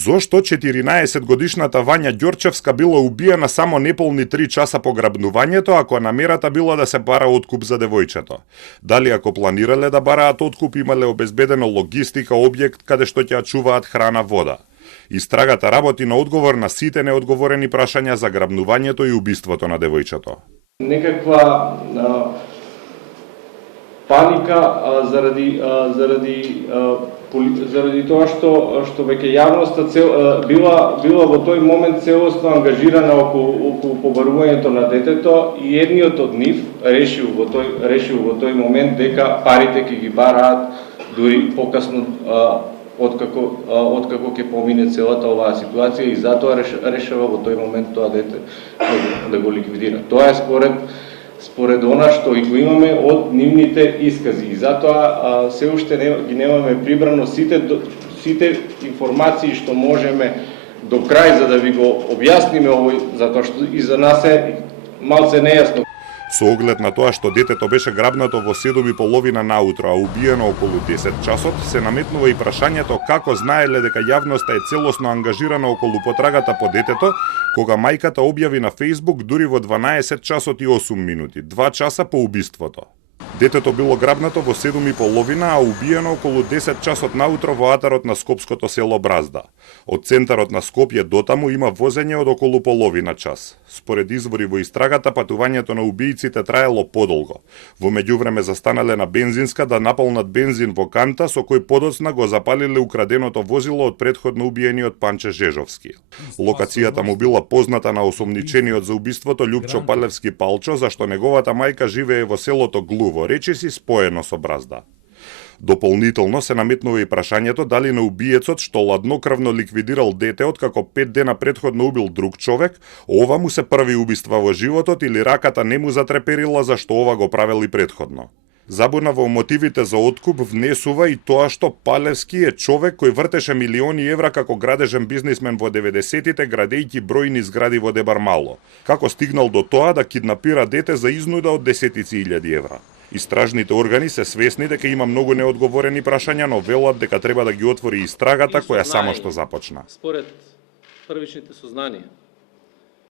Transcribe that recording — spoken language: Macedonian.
Зошто 14-годишната Вања Ѓорчевска била убиена само неполни 3 часа по грабнувањето, ако намерата била да се бара откуп за девојчето? Дали ако планирале да бараат откуп, имале обезбедено логистика, објект каде што ќе ја чуваат храна, вода? Истрагата работи на одговор на сите неодговорени прашања за грабнувањето и убиството на девојчето. Некаква паника заради тоа што веќе јавноста била во тој момент целосно ангажирана околу побарувањето на детето и едниот од нив решил во тој момент дека парите ќе ги бараат дури покасно откако ќе помине целата оваа ситуација и затоа решава во тој момент тоа дете да го ликвидира. Тоа е според она што и го имаме од нивните искази и затоа се уште ги немаме прибрано сите информации што можеме до крај за да ви го објасниме овој, затоа што и за нас е малце нејасно. Со оглед на тоа што детето беше грабнато во 7:30 наутро, а убиено околу 10 часот, се наметнува и прашањето како знаеле дека јавноста е целосно ангажирана околу потрагата по детето, кога мајката објави на Facebook дури во 12 часот и 8 минути, 2 часа по убиството. Детето било грабнато во 7:30, а убиено околу 10 часот наутро во атарот на скопското село Бразда. Од центарот на Скопје дотаму има возење од околу половина час. Според извори во истрагата, патувањето на убијците траело подолго. Во меѓувреме застанале на бензинска да наполнат бензин во канта со кој подоцна го запалиле украденото возило од претходно убиениот Панче Жежовски. Локацијата му била позната на осомничениот за убиството Љупчо Палевски Палчо, зашто неговата мајка живее во селото Глуво, речиси споено со Бразда. Дополнително се наметнува и прашањето дали на убиецот што ладнокрвно ликвидирал дете откако 5 дена претходно убил друг човек, ова му се први убиства во животот или раката не му затреперила зашто ова го правел и претходно. Забуна во мотивите за откуп внесува и тоа што Палевски е човек кој вртеше милиони евра како градежен бизнисмен во 90-тите, градејќи бројни згради во Дебармало. Како стигнал до тоа да киднапира дете за изнуда од десетици илјади евра. Истражните органи се свесни дека има многу неодговорени прашања, но велат дека треба да ги отвори истрагата која само што започна. Според првичните сознанија,